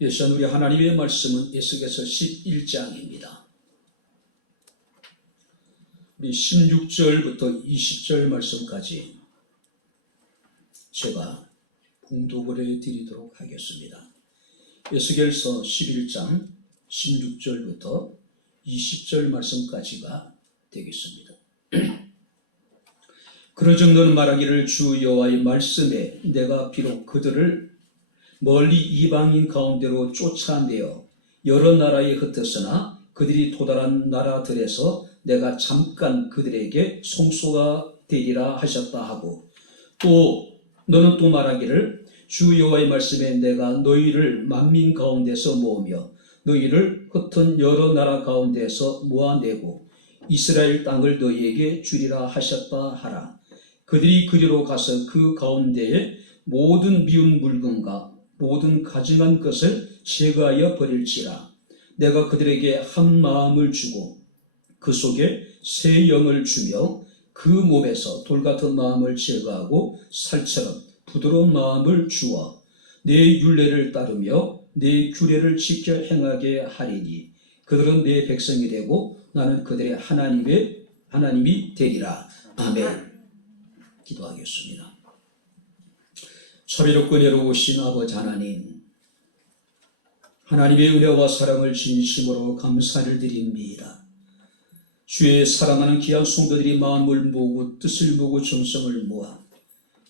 이 시간 우리 하나님의 말씀은 에스겔서 11장입니다. 우리 16절부터 20절 말씀까지 제가 봉독을 해드리도록 하겠습니다. 에스겔서 11장 16절부터 20절 말씀까지가 되겠습니다. 그러즉 너는 말하기를 주 여호와의 말씀에 내가 비록 그들을 멀리 이방인 가운데로 쫓아내어 여러 나라에 흩었으나 그들이 도달한 나라들에서 내가 잠깐 그들에게 송수가 되리라 하셨다 하고, 또 너는 또 말하기를 주 여호와의 말씀에 내가 너희를 만민 가운데서 모으며 너희를 흩은 여러 나라 가운데서 모아내고 이스라엘 땅을 너희에게 주리라 하셨다 하라. 그들이 그리로 가서 그 가운데에 모든 미운 물건과 모든 가증한 것을 제거하여 버릴지라. 내가 그들에게 한 마음을 주고 그 속에 새 영을 주며 그 몸에서 돌같은 마음을 제거하고 살처럼 부드러운 마음을 주어 내 율례를 따르며 내 규례를 지켜 행하게 하리니 그들은 내 백성이 되고 나는 그들의 하나님이 되리라. 아멘. 기도하겠습니다. 자비롭고 은혜로우신 아버지 하나님, 하나님의 은혜와 사랑을 진심으로 감사를 드립니다. 주의 사랑하는 귀한 성도들이 마음을 모으고 뜻을 모으고 정성을 모아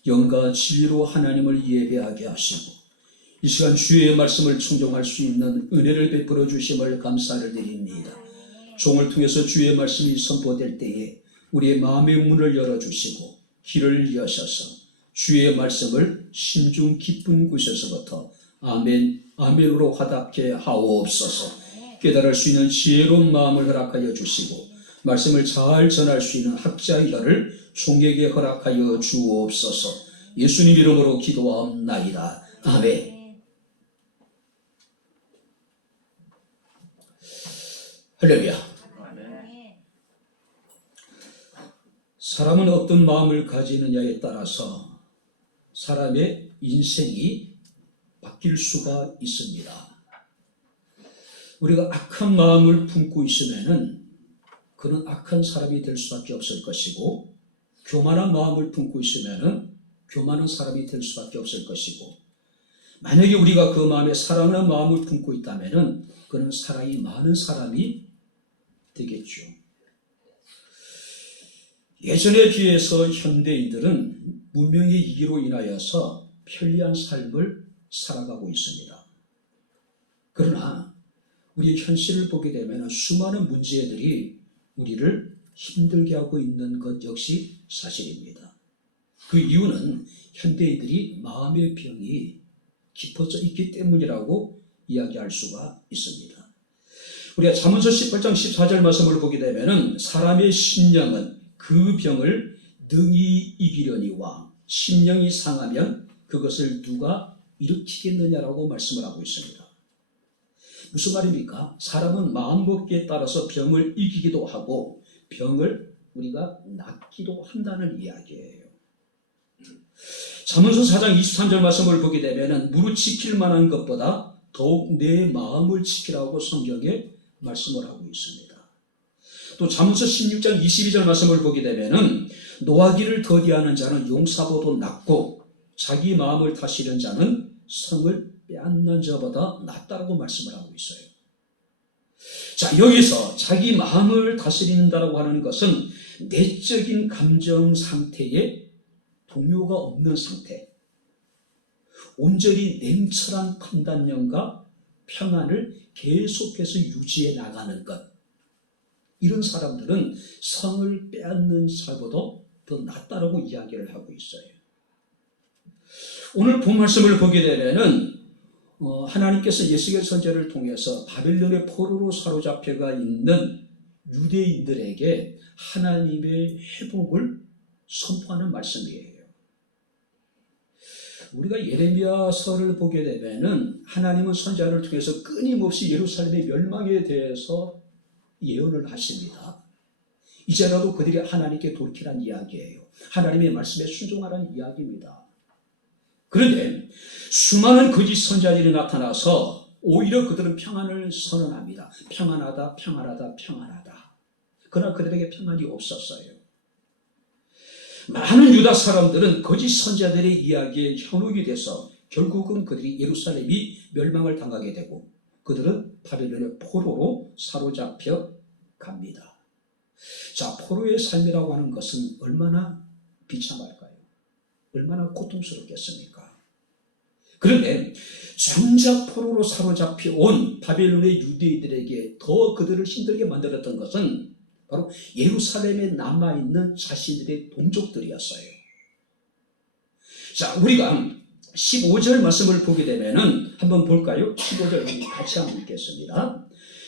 영과 진리로 하나님을 예배하게 하시고 이 시간 주의 말씀을 청종할 수 있는 은혜를 베풀어 주심을 감사를 드립니다. 종을 통해서 주의 말씀이 선포될 때에 우리의 마음의 문을 열어주시고 길을 여셔서 주의 말씀을 심중 깊은 곳에서부터 아멘, 아멘으로 화답게 하옵소서. 깨달을 수 있는 지혜로운 마음을 허락하여 주시고 말씀을 잘 전할 수 있는 학자의 혀를 종에게 허락하여 주옵소서. 예수님 이름으로 기도하옵나이다. 아멘. 할렐루야. 사람은 어떤 마음을 가지느냐에 따라서 사람의 인생이 바뀔 수가 있습니다. 우리가 악한 마음을 품고 있으면은 그는 악한 사람이 될 수밖에 없을 것이고, 교만한 마음을 품고 있으면은 교만한 사람이 될 수밖에 없을 것이고, 만약에 우리가 그 마음에 사랑하는 마음을 품고 있다면은 그는 사랑이 많은 사람이 되겠죠. 예전에 비해서 현대인들은 문명의 이기로 인하여서 편리한 삶을 살아가고 있습니다. 그러나 우리의 현실을 보게 되면 수많은 문제들이 우리를 힘들게 하고 있는 것 역시 사실입니다. 그 이유는 현대인들이 마음의 병이 깊어져 있기 때문이라고 이야기할 수가 있습니다. 우리가 잠언서 18장 14절 말씀을 보게 되면 사람의 심령은 그 병을 능히 이기려니와 심령이 상하면 그것을 누가 일으키겠느냐라고 말씀을 하고 있습니다. 무슨 말입니까? 사람은 마음먹기에 따라서 병을 이기기도 하고 병을 우리가 낫기도 한다는 이야기예요. 잠언서 4장 23절 말씀을 보게 되면 무릇 지킬 만한 것보다 더욱 내 마음을 지키라고 성경에 말씀을 하고 있습니다. 또 잠언서 16장 22절 말씀을 보게 되면은 노하기를 더디하는 자는 용사보다 낫고 자기 마음을 다스리는 자는 성을 빼앗는 자보다 낫다라고 말씀을 하고 있어요. 자, 여기서 자기 마음을 다스린다라고 하는 것은 내적인 감정 상태에 동요가 없는 상태, 온전히 냉철한 판단력과 평안을 계속해서 유지해 나가는 것, 이런 사람들은 성을 빼앗는 자보다 더 낫다라고 이야기를 하고 있어요. 오늘 본 말씀을 보게 되면은 하나님께서 에스겔 선지자를 통해서 바벨론의 포로로 사로잡혀가 있는 유대인들에게 하나님의 회복을 선포하는 말씀이에요. 우리가 예레미야서를 보게 되면은 하나님은 선지자를 통해서 끊임없이 예루살렘의 멸망에 대해서 예언을 하십니다. 이제라도 그들이 하나님께 돌이키라는 이야기예요. 하나님의 말씀에 순종하라는 이야기입니다. 그런데 수많은 거짓 선지자들이 나타나서 오히려 그들은 평안을 선언합니다. 평안하다, 평안하다, 평안하다. 그러나 그들에게 평안이 없었어요. 많은 유다 사람들은 거짓 선자들의 이야기에 현혹이 돼서 결국은 그들이 예루살렘이 멸망을 당하게 되고 그들은 바벨론의 포로로 사로잡혀 갑니다. 자, 포로의 삶이라고 하는 것은 얼마나 비참할까요? 얼마나 고통스럽겠습니까? 그런데 정작 포로로 사로잡혀 온 바벨론의 유대인들에게 더 그들을 힘들게 만들었던 것은 바로 예루살렘에 남아있는 자신들의 동족들이었어요. 자, 우리가 15절 말씀을 보게 되면은 한번 볼까요? 15절 같이 한번 읽겠습니다.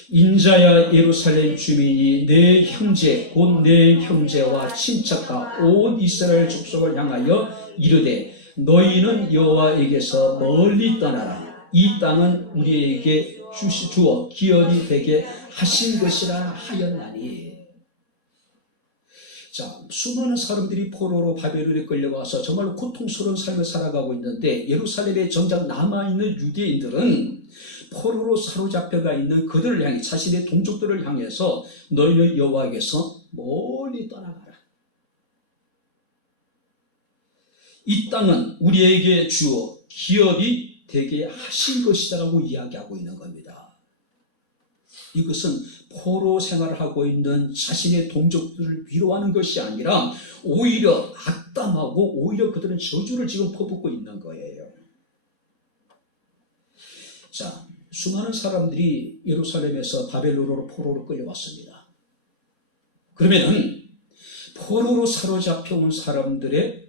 인자야 예루살렘 주민이 내 형제 곧 내 형제와 친척과 온 이스라엘 족속을 향하여 이르되 너희는 여호와에게서 멀리 떠나라. 이 땅은 우리에게 주어 기업이 되게 하신 것이라 하였나니. 자, 수많은 사람들이 포로로 바벨론에 끌려와서 정말 고통스러운 삶을 살아가고 있는데 예루살렘에 정작 남아있는 유대인들은 포로로 사로잡혀가 있는 그들을 향해 자신의 동족들을 향해서 너희는 여호와에게서 멀리 떠나가라. 이 땅은 우리에게 주어 기업이 되게 하신 것이다라고 이야기하고 있는 겁니다. 이것은 포로 생활을 하고 있는 자신의 동족들을 위로하는 것이 아니라 오히려 악담하고 오히려 그들은 저주를 지금 퍼붓고 있는 거예요. 자, 수많은 사람들이 예루살렘에서 바벨론으로 포로로 끌려왔습니다. 그러면은 포로로 사로잡혀 온 사람들의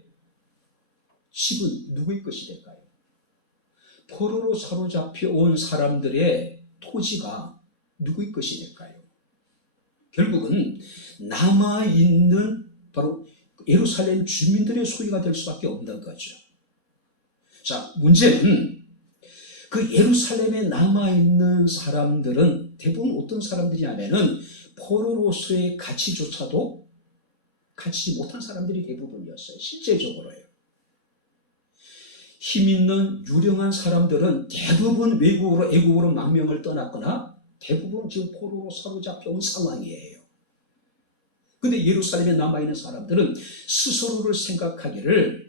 집은 누구의 것이 될까요? 포로로 사로잡혀 온 사람들의 토지가 누구의 것이 될까요? 결국은 남아있는 바로 예루살렘 주민들의 소유가 될 수밖에 없는 거죠. 자, 문제는 그 예루살렘에 남아있는 사람들은 대부분 어떤 사람들이냐면은 포로로서의 가치조차도 갖지 못한 사람들이 대부분이었어요. 실제적으로요. 힘있는 유령한 사람들은 대부분 외국으로 애국으로 망명을 떠났거나 대부분 지금 포로로 사로잡혀 온 상황이에요. 근데 예루살렘에 남아있는 사람들은 스스로를 생각하기를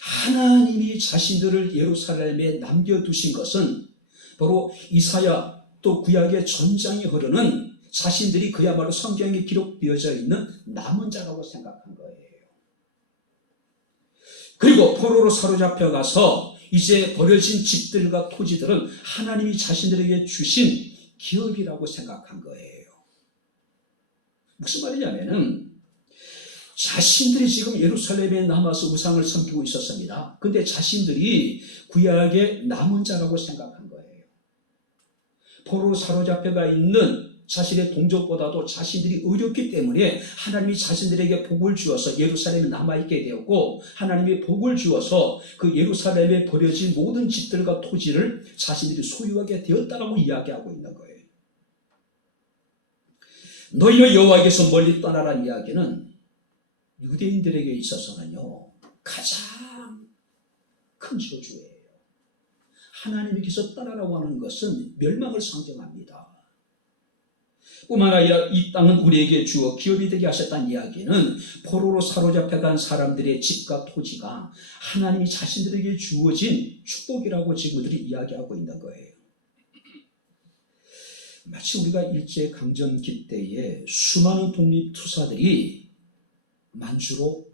하나님이 자신들을 예루살렘에 남겨두신 것은 바로 이사야 또 구약의 전장이 흐르는 자신들이 그야말로 성경에 기록되어져 있는 남은 자라고 생각한 거예요. 그리고 포로로 사로잡혀 가서 이제 버려진 집들과 토지들은 하나님이 자신들에게 주신 기업이라고 생각한 거예요. 무슨 말이냐면은 자신들이 지금 예루살렘에 남아서 우상을 섬기고 있었습니다. 근데 자신들이 구약의 남은 자라고 생각한 거예요. 포로로 사로잡혀가 있는 자신의 동족보다도 자신들이 어렵기 때문에 하나님이 자신들에게 복을 주어서 예루살렘에 남아있게 되었고 하나님이 복을 주어서 그 예루살렘에 버려진 모든 집들과 토지를 자신들이 소유하게 되었다라고 이야기하고 있는 거예요. 너희는 여호와에게서 멀리 떠나라는 이야기는 유대인들에게 있어서는요 가장 큰 저주예요. 하나님께서 떠나라고 하는 것은 멸망을 상징합니다. 뿐만 아니라 이 땅은 우리에게 주어 기업이 되게 하셨다는 이야기는 포로로 사로잡혀간 사람들의 집과 토지가 하나님이 자신들에게 주어진 축복이라고 지금 그들이 이야기하고 있는 거예요. 마치 우리가 일제강점기 때에 수많은 독립투사들이 만주로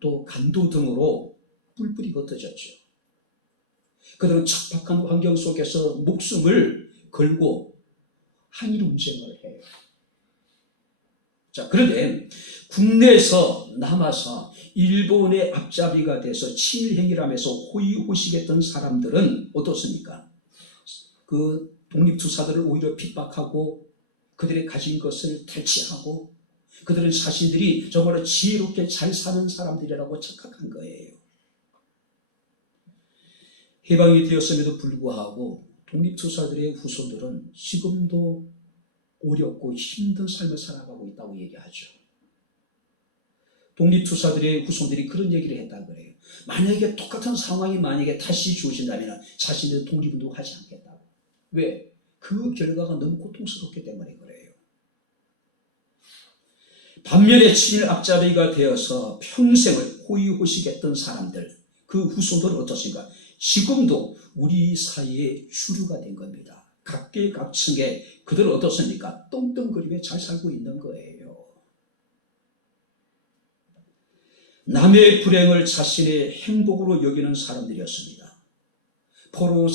또 간도 등으로 뿔뿔이 흩어졌죠. 그들은 척박한 환경 속에서 목숨을 걸고 항일운동을 해요. 자, 그런데 국내에서 남아서 일본의 앞잡이가 돼서 친일행위라면서 호의호식했던 사람들은 어떻습니까? 그 독립투사들을 오히려 핍박하고 그들의 가진 것을 탈취하고 그들은 자신들이 정말로 지혜롭게 잘 사는 사람들이라고 착각한 거예요. 해방이 되었음에도 불구하고 독립투사들의 후손들은 지금도 어렵고 힘든 삶을 살아가고 있다고 얘기하죠. 독립투사들의 후손들이 그런 얘기를 했다고 그래요. 만약에 똑같은 상황이 만약에 다시 주어진다면 자신들 독립운동하지 않겠다고. 왜? 그 결과가 너무 고통스럽기 때문에 그래요. 반면에 친일 앞잡이가 되어서 평생을 호의호식했던 사람들, 그 후손들은 어떻습니까? 지금도 우리 사이에 주류가 된 겁니다. 각계각층에 그들은 어떻습니까? 떵떵거리며 잘 살고 있는 거예요. 남의 불행을 자신의 행복으로 여기는 사람들이었습니다. 포로로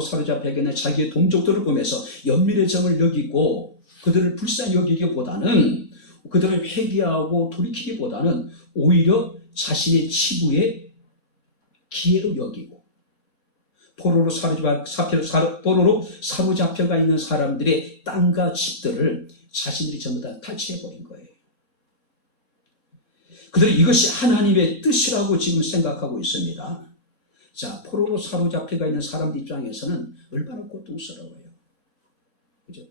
사로잡혀 있는 자기의 동족들을 보면서 연민의 정을 여기고 그들을 불쌍히 여기기보다는, 그들을 회개하고 돌이키기보다는 오히려 자신의 치부의 기회로 여기고, 포로로 사로잡혀가 있는 사람들의 땅과 집들을 자신들이 전부 다 탈취해버린 거예요. 그들은 이것이 하나님의 뜻이라고 지금 생각하고 있습니다. 자, 포로로 사로잡혀가 있는 사람들 입장에서는 얼마나 고통스러워요. 그죠?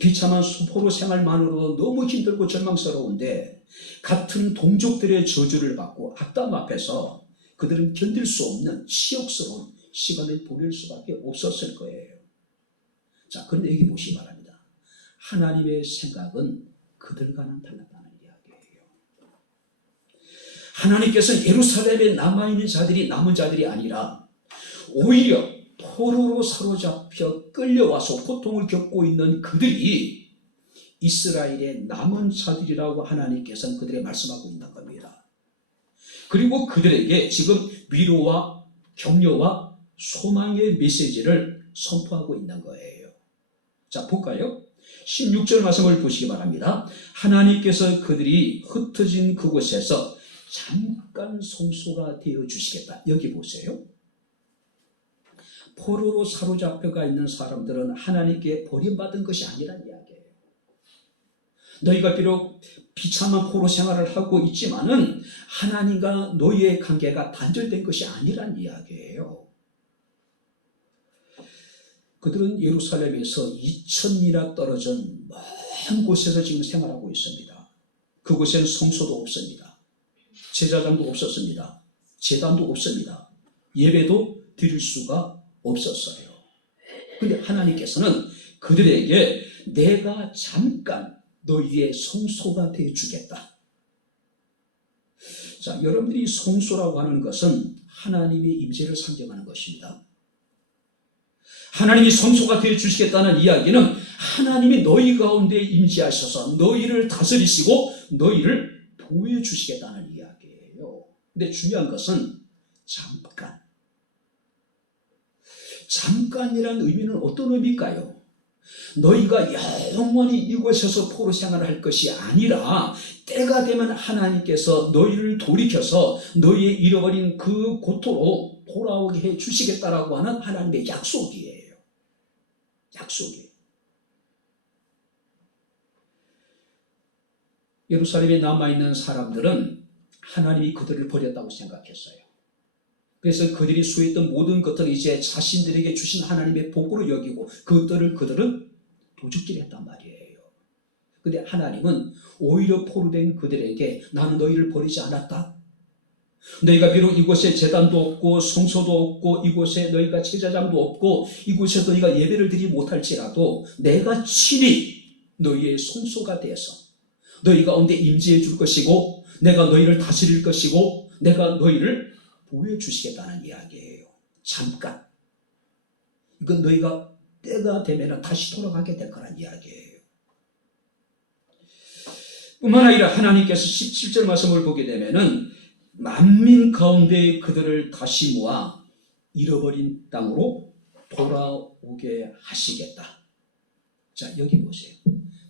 비참한 포로 생활만으로도 너무 힘들고 절망스러운데, 같은 동족들의 저주를 받고 악담 앞에서 그들은 견딜 수 없는 치욕스러운 시간을 보낼 수밖에 없었을 거예요. 자, 그런데 여기 보시기 바랍니다. 하나님의 생각은 그들과는 달랐다는 이야기예요. 하나님께서는 예루살렘에 남아있는 자들이 남은 자들이 아니라 오히려 포로로 사로잡혀 끌려와서 고통을 겪고 있는 그들이 이스라엘의 남은 자들이라고 하나님께서는 그들에게 말씀하고 있는 겁니다. 그리고 그들에게 지금 위로와 격려와 소망의 메시지를 선포하고 있는 거예요. 자, 볼까요? 16절 말씀을 보시기 바랍니다. 하나님께서 그들이 흩어진 그곳에서 잠깐 성소가 되어 주시겠다. 여기 보세요. 포로로 사로잡혀가 있는 사람들은 하나님께 버림받은 것이 아니란 이야기예요. 너희가 비록 비참한 포로 생활을 하고 있지만은 하나님과 너희의 관계가 단절된 것이 아니란 이야기예요. 그들은 예루살렘에서 2000리나 떨어진 먼 곳에서 지금 생활하고 있습니다. 그곳에는 성소도 없습니다. 제사장도 없었습니다. 제단도 없습니다. 예배도 드릴 수가 없었어요. 그런데 하나님께서는 그들에게 내가 잠깐 너희의 성소가 되어주겠다. 자, 여러분들이 성소라고 하는 것은 하나님의 임재를 상징하는 것입니다. 하나님이 성소가 되어주시겠다는 이야기는 하나님이 너희 가운데 임재하셔서 너희를 다스리시고 너희를 보호해 주시겠다는 이야기예요. 근데 중요한 것은 잠깐이란 의미는 어떤 의미일까요? 너희가 영원히 이곳에서 포로 생활을 할 것이 아니라 때가 되면 하나님께서 너희를 돌이켜서 너희의 잃어버린 그 고토로 돌아오게 해 주시겠다라고 하는 하나님의 약속이에요. 약속이에요. 예루살렘에 남아있는 사람들은 하나님이 그들을 버렸다고 생각했어요. 그래서 그들이 수했던 모든 것들을 이제 자신들에게 주신 하나님의 복으로 여기고 그들은 도적질했단 말이에요. 그런데 하나님은 오히려 포로된 그들에게 나는 너희를 버리지 않았다. 너희가 비록 이곳에 제단도 없고 성소도 없고 이곳에 너희가 제사장도 없고 이곳에 너희가 예배를 드리지 못할지라도 내가 친히 너희의 성소가 되어서 너희 가운데 임재해 줄 것이고 내가 너희를 다스릴 것이고 내가 너희를 보호해 주시겠다는 이야기예요. 잠깐. 이건 너희가 때가 되면 다시 돌아가게 될 거란 이야기예요. 뿐만 아니라 하나님께서 17절 말씀을 보게 되면은 만민 가운데 그들을 다시 모아 잃어버린 땅으로 돌아오게 하시겠다. 자, 여기 보세요.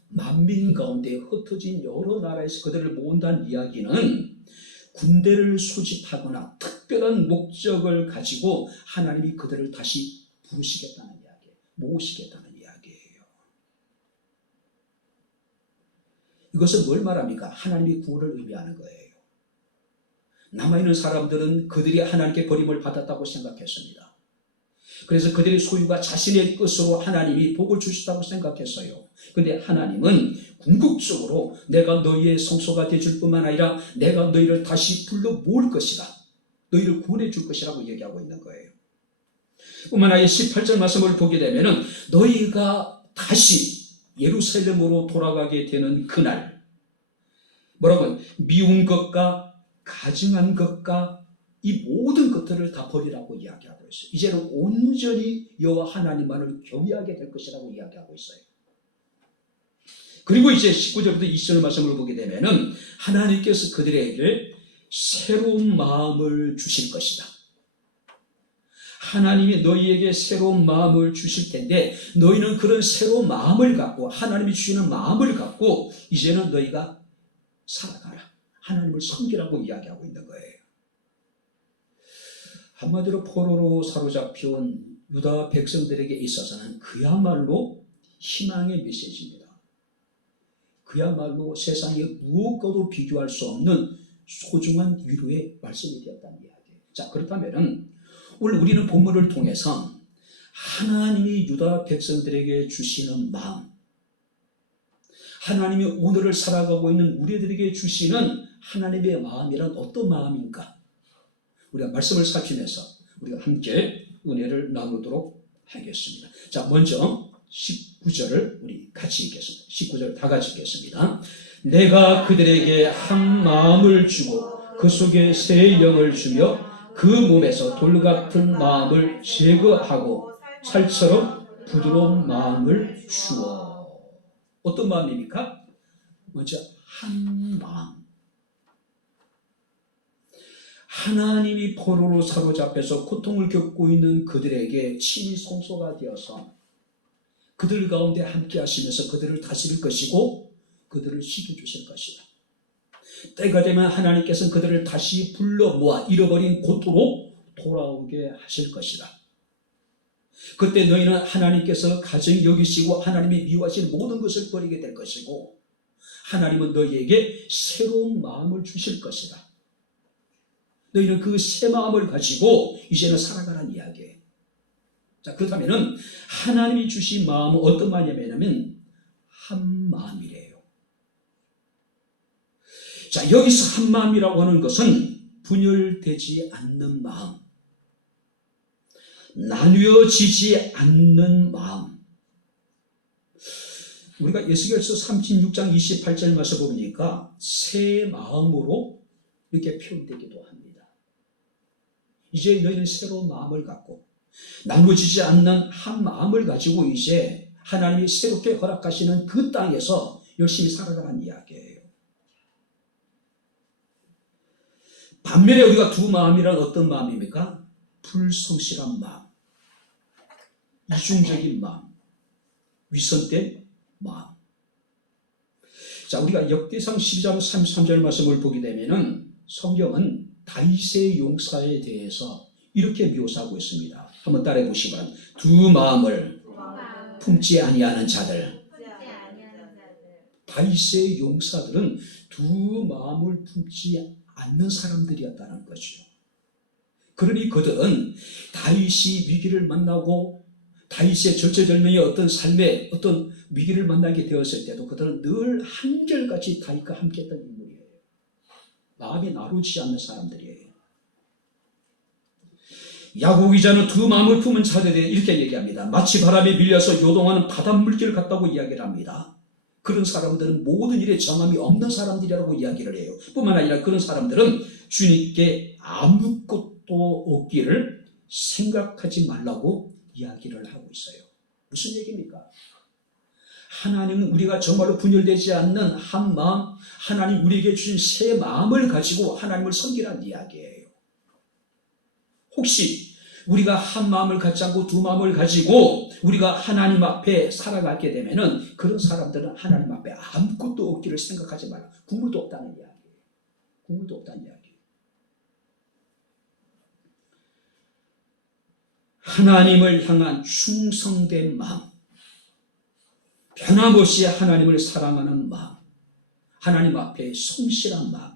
만민 가운데 흩어진 여러 나라에서 그들을 모은다는 이야기는 군대를 소집하거나 특별한 목적을 가지고 하나님이 그들을 다시 부르시겠다는 이야기예요. 모으시겠다는 이야기예요. 이것은 뭘 말합니까? 하나님의 구원을 의미하는 거예요. 남아있는 사람들은 그들이 하나님께 버림을 받았다고 생각했습니다. 그래서 그들의 소유가 자신의 것으로 하나님이 복을 주시다고 생각했어요. 그런데 하나님은 궁극적으로 내가 너희의 성소가 되어줄 뿐만 아니라 내가 너희를 다시 불러 모을 것이다. 너희를 구원해 줄 것이라고 얘기하고 있는 거예요. 뿐만 아니라 18절 말씀을 보게 되면은 너희가 다시 예루살렘으로 돌아가게 되는 그날, 뭐라고 미운 것과 가증한 것과 이 모든 것들을 다 버리라고 이야기하고 있어요. 이제는 온전히 여호와 하나님만을 경외하게 될 것이라고 이야기하고 있어요. 그리고 이제 19절부터 20절 말씀을 보게 되면은 하나님께서 그들에게 새로운 마음을 주실 것이다. 하나님이 너희에게 새로운 마음을 주실 텐데 너희는 그런 새로운 마음을 갖고 하나님이 주시는 마음을 갖고 이제는 너희가 살아가라. 하나님을 섬기라고 이야기하고 있는 거예요. 한마디로 포로로 사로잡혀온 유다 백성들에게 있어서는 그야말로 희망의 메시지입니다. 그야말로 세상에 무엇과도 비교할 수 없는 소중한 위로의 말씀이 되었다는 이야기예요. 자, 그렇다면 오늘 우리는 본문을 통해서 하나님이 유다 백성들에게 주시는 마음, 하나님이 오늘을 살아가고 있는 우리들에게 주시는 하나님의 마음이란 어떤 마음인가? 우리가 말씀을 살피면서 우리가 함께 은혜를 나누도록 하겠습니다. 자, 먼저 19절을 우리 같이 읽겠습니다. 19절 다 같이 읽겠습니다. 내가 그들에게 한 마음을 주고 그 속에 새 영을 주며 그 몸에서 돌 같은 마음을 제거하고 살처럼 부드러운 마음을 주어. 어떤 마음입니까? 먼저 한 마음. 하나님이 포로로 사로잡혀서 고통을 겪고 있는 그들에게 친히 성소가 되어서 그들 가운데 함께 하시면서 그들을 다스릴 것이고 그들을 지켜주실 것이다. 때가 되면 하나님께서는 그들을 다시 불러 모아 잃어버린 곳으로 돌아오게 하실 것이다. 그때 너희는 하나님께서 가정히 여기시고 하나님이 미워하신 모든 것을 버리게 될 것이고 하나님은 너희에게 새로운 마음을 주실 것이다. 너희는 그 새 마음을 가지고 이제는 살아가라는 이야기예요. 자, 그렇다면 하나님이 주신 마음은 어떤 마음이냐면 한 마음이래요. 자, 여기서 한 마음이라고 하는 것은 분열되지 않는 마음, 나뉘어지지 않는 마음. 우리가 에스겔서 36장 28절 말씀 보니까 새 마음으로 이렇게 표현되기도 합니다. 이제 너희는 새로운 마음을 갖고 나누어지지 않는 한 마음을 가지고 이제 하나님이 새롭게 허락하시는 그 땅에서 열심히 살아가라는 이야기예요. 반면에 우리가 두 마음이란 어떤 마음입니까? 불성실한 마음, 이중적인 마음, 위선된 마음. 자, 우리가 역대상 12장 33절 말씀을 보게 되면은 성경은 다윗의 용사에 대해서 이렇게 묘사하고 있습니다. 한번 따라해 보시면 두 마음을 품지 아니하는 자들. 다윗의 용사들은 두 마음을 품지 않는 사람들이었다는 거죠. 그러니 그들은 다윗이 위기를 만나고 다윗의 절체절명의 어떤 삶의 어떤 위기를 만나게 되었을 때도 그들은 늘 한결같이 다윗과 함께했던 인물이에요. 마음이 나누지 않는 사람들이에요. 야곱 기자는 두 마음을 품은 자들에 이렇게 얘기합니다. 마치 바람에 밀려서 요동하는 바닷물길 같다고 이야기를 합니다. 그런 사람들은 모든 일에 정함이 없는 사람들이라고 이야기를 해요. 뿐만 아니라 그런 사람들은 주님께 아무것도 없기를 생각하지 말라고 이야기를 하고 있어요. 무슨 얘기입니까? 하나님은 우리가 정말로 분열되지 않는 한 마음, 하나님 우리에게 주신 새 마음을 가지고 하나님을 섬기라는 이야기예요. 혹시 우리가 한 마음을 갖지 않고 두 마음을 가지고 우리가 하나님 앞에 살아가게 되면은 그런 사람들은 하나님 앞에 아무것도 없기를 생각하지 말라. 국물도 없다는 이야기예요. 국물도 없다는 이야기. 하나님을 향한 충성된 마음, 변함없이 하나님을 사랑하는 마음, 하나님 앞에 성실한 마음,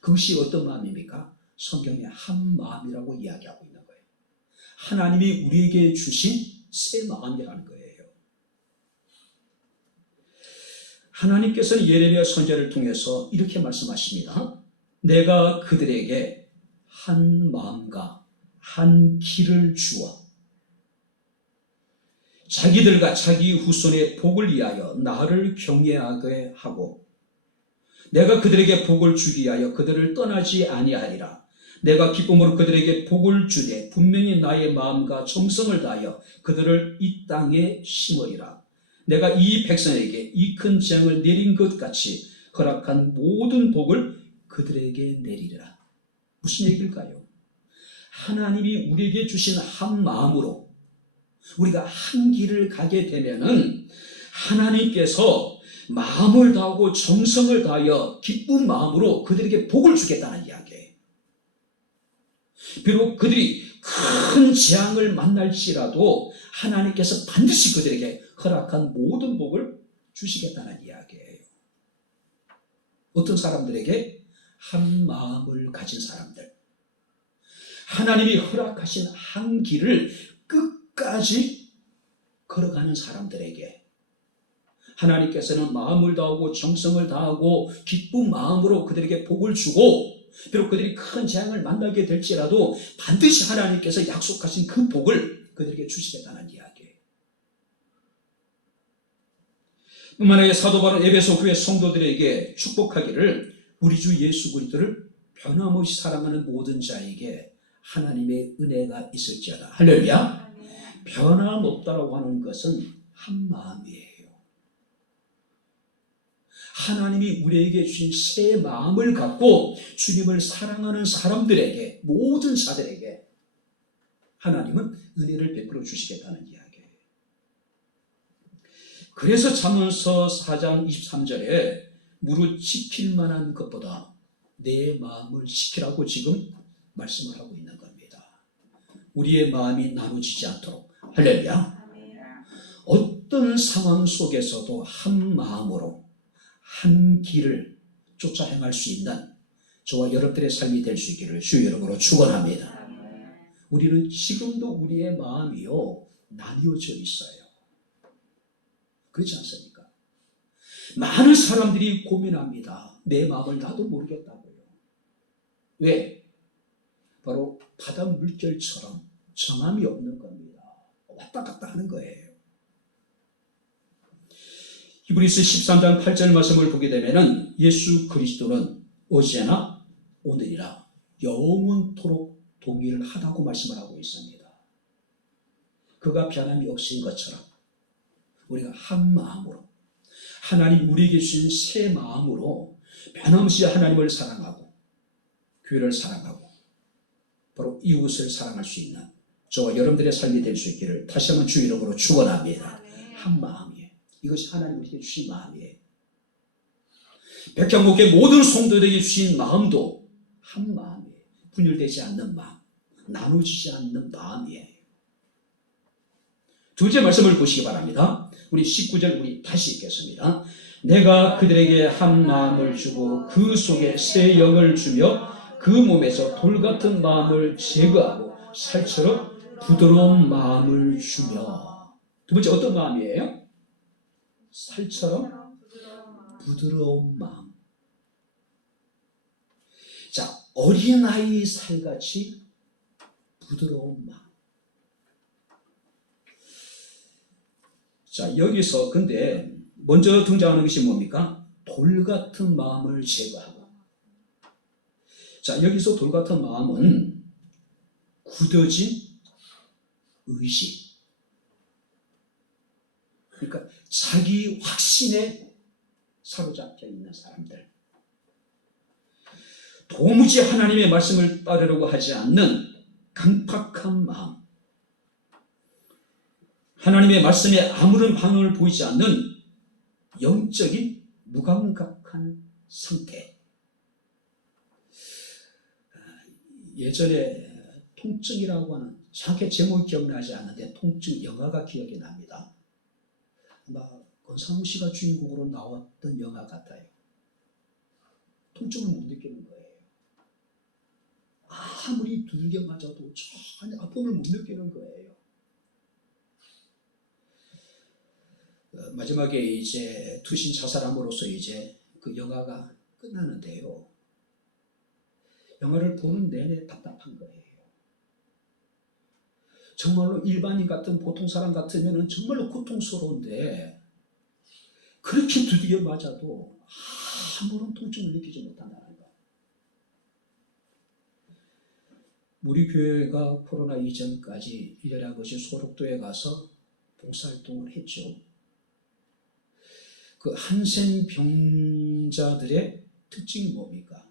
그것이 어떤 마음입니까? 성경에 한 마음이라고 이야기하고 있는 거예요. 하나님이 우리에게 주신 새 마음이라는 거예요. 하나님께서는 예레미야 선지자를 통해서 이렇게 말씀하십니다. 내가 그들에게 한 마음과 한 길을 주어 자기들과 자기 후손의 복을 위하여 나를 경외하게 하고 내가 그들에게 복을 주기 위하여 그들을 떠나지 아니하리라. 내가 기쁨으로 그들에게 복을 주되 분명히 나의 마음과 정성을 다하여 그들을 이 땅에 심으리라. 내가 이 백성에게 이 큰 재앙을 내린 것 같이 허락한 모든 복을 그들에게 내리리라. 무슨 얘기일까요? 하나님이 우리에게 주신 한 마음으로 우리가 한 길을 가게 되면은 하나님께서 마음을 다하고 정성을 다하여 기쁜 마음으로 그들에게 복을 주겠다는 이야기예요. 비록 그들이 큰 재앙을 만날지라도 하나님께서 반드시 그들에게 허락한 모든 복을 주시겠다는 이야기예요. 어떤 사람들에게? 한 마음을 가진 사람들, 하나님이 허락하신 한 길을 끝까지 걸어가는 사람들에게 하나님께서는 마음을 다하고 정성을 다하고 기쁜 마음으로 그들에게 복을 주고 비록 그들이 큰 재앙을 만나게 될지라도 반드시 하나님께서 약속하신 그 복을 그들에게 주시겠다는 이야기예요. 뿐만 아니라 사도 바울은 에베소 교회 성도들에게 축복하기를 우리 주 예수 그리스도를 변함없이 사랑하는 모든 자에게 하나님의 은혜가 있을지어다. 할렐루야. 변함없다라고 하는 것은 한 마음이에요. 하나님이 우리에게 주신 새 마음을 갖고 주님을 사랑하는 사람들에게, 모든 자들에게 하나님은 은혜를 베풀어 주시겠다는 이야기예요. 그래서 잠언서 4장 23절에 무릇 지킬 만한 것보다 내 마음을 지키라고 지금 말씀을 하고 있는 겁니다. 우리의 마음이 나눠지지 않도록. 할렐루야. 어떤 상황 속에서도 한 마음으로 한 길을 쫓아 행할 수 있는 저와 여러분들의 삶이 될 수 있기를 주의 이름으로 축원합니다. 우리는 지금도 우리의 마음이요 나뉘어져 있어요. 그렇지 않습니까? 많은 사람들이 고민합니다. 내 마음을 나도 모르겠다고요. 왜? 바로 바다 물결처럼 정함이 없는 겁니다. 왔다 갔다 하는 거예요. 히브리서 13장 8절 말씀을 보게 되면은 예수 그리스도는 어제나 오늘이나 영원토록 동일을 하다고 말씀을 하고 있습니다. 그가 변함이 없으신 것처럼 우리가 한 마음으로 하나님 우리에게 주신 새 마음으로 변함없이 하나님을 사랑하고 교회를 사랑하고 바로 이웃을 사랑할 수 있는 저와 여러분들의 삶이 될 수 있기를 다시 한번 주의 이름으로 축원합니다. 한 마음이에요. 이것이 하나님 우리에게 주신 마음이에요. 백향목의 모든 성도들에게 주신 마음도 한 마음이에요. 분열되지 않는 마음, 나누지 않는 마음이에요. 둘째 말씀을 보시기 바랍니다. 우리 19절 우리 다시 읽겠습니다. 내가 그들에게 한 마음을 주고 그 속에 새 영을 주며 그 몸에서 돌같은 마음을 제거하고 살처럼 부드러운 마음을 주며. 두 번째 어떤 마음이에요? 살처럼 부드러운 마음. 자, 어린아이 살같이 부드러운 마음. 자, 여기서 근데 먼저 등장하는 것이 뭡니까? 돌같은 마음을 제거하고. 자, 여기서 돌같은 마음은 굳어진 의지. 그러니까 자기 확신에 사로잡혀 있는 사람들. 도무지 하나님의 말씀을 따르려고 하지 않는 강팍한 마음. 하나님의 말씀에 아무런 반응을 보이지 않는 영적인 무감각한 상태. 예전에 통증이라고 하는 정확히 제목이 기억나지 않는데 통증 영화가 기억이 납니다. 아마 권상우 씨가 주인공으로 나왔던 영화 같아요. 통증을 못 느끼는 거예요. 아무리 두들겨 맞아도 전혀 아픔을 못 느끼는 거예요. 마지막에 이제 투신 자살함으로써 이제 그 영화가 끝나는데요. 영화를 보는 내내 답답한 거예요. 정말로 일반인 같은 보통 사람 같으면 정말로 고통스러운데 그렇게 두드려 맞아도 아무런 통증을 느끼지 못한다는 거. 우리 교회가 코로나 이전까지 1년에 한 번씩 소록도에 가서 봉사활동을 했죠. 그 한센병자들의 특징이 뭡니까?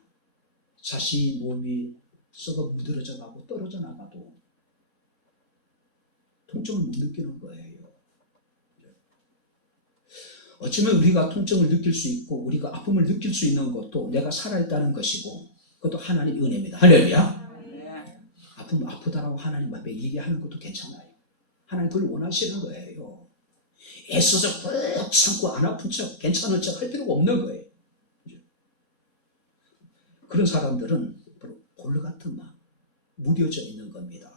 자신이 몸이 썩어 무드러져 가고 떨어져 나가도 통증을 못 느끼는 거예요. 어쩌면 우리가 통증을 느낄 수 있고 우리가 아픔을 느낄 수 있는 것도 내가 살아있다는 것이고 그것도 하나님의 은혜입니다. 할렐루야. 아프면 아프다라고 하나님 앞에 얘기하는 것도 괜찮아요. 하나님 그걸 원하시는 거예요. 애써서 꾹 참고 안 아픈 척 괜찮은 척 할 필요가 없는 거예요. 그런 사람들은 돌 같은 마음 무뎌져 있는 겁니다.